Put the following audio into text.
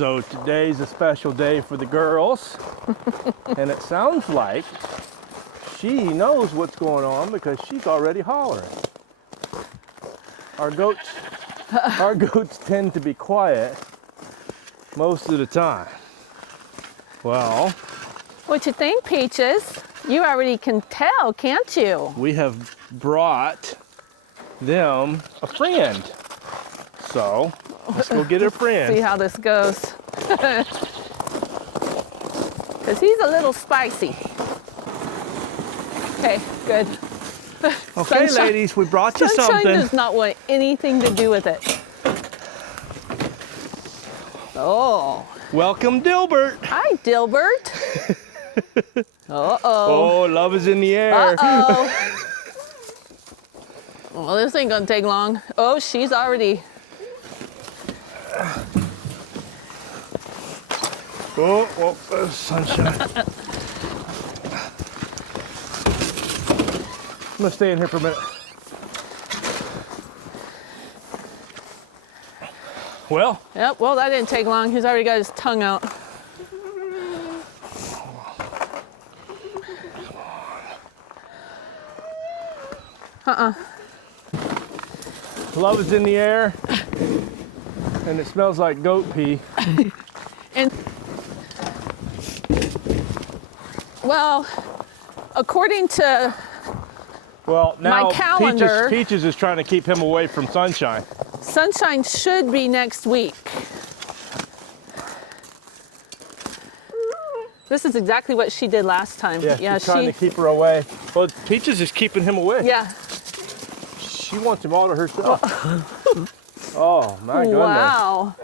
So today's a special day for the girls. And it sounds like she knows what's going on because she's already hollering. Our goats tend to be quiet most of the time. Well, What you think, Peaches? You already can tell, can't you? we have brought them a friend. So let's go get a friend. See how this goes. Because he's a little spicy. Okay, good. Okay, Sunshine- ladies, we brought you Sunshine something. does not want anything to do with it. Oh. Welcome, Dilbert. Hi, Dilbert. Uh-oh. Oh, love is in the air. Uh-oh. Well, this ain't gonna take long. Oh, she's already... Sunshine. I'm gonna stay in here for a minute. Well, Yep, well, that didn't take long. He's already got his tongue out. love is in the air, and it smells like goat pee. And, well, according to Well, now my calendar- Peaches is trying to keep him away from Sunshine. Sunshine, should be next week. This is exactly what she did last time. Yeah, she's trying to keep her away. Well, Peaches is keeping him away. Yeah. She wants him all to herself. Oh, my goodness. Wow.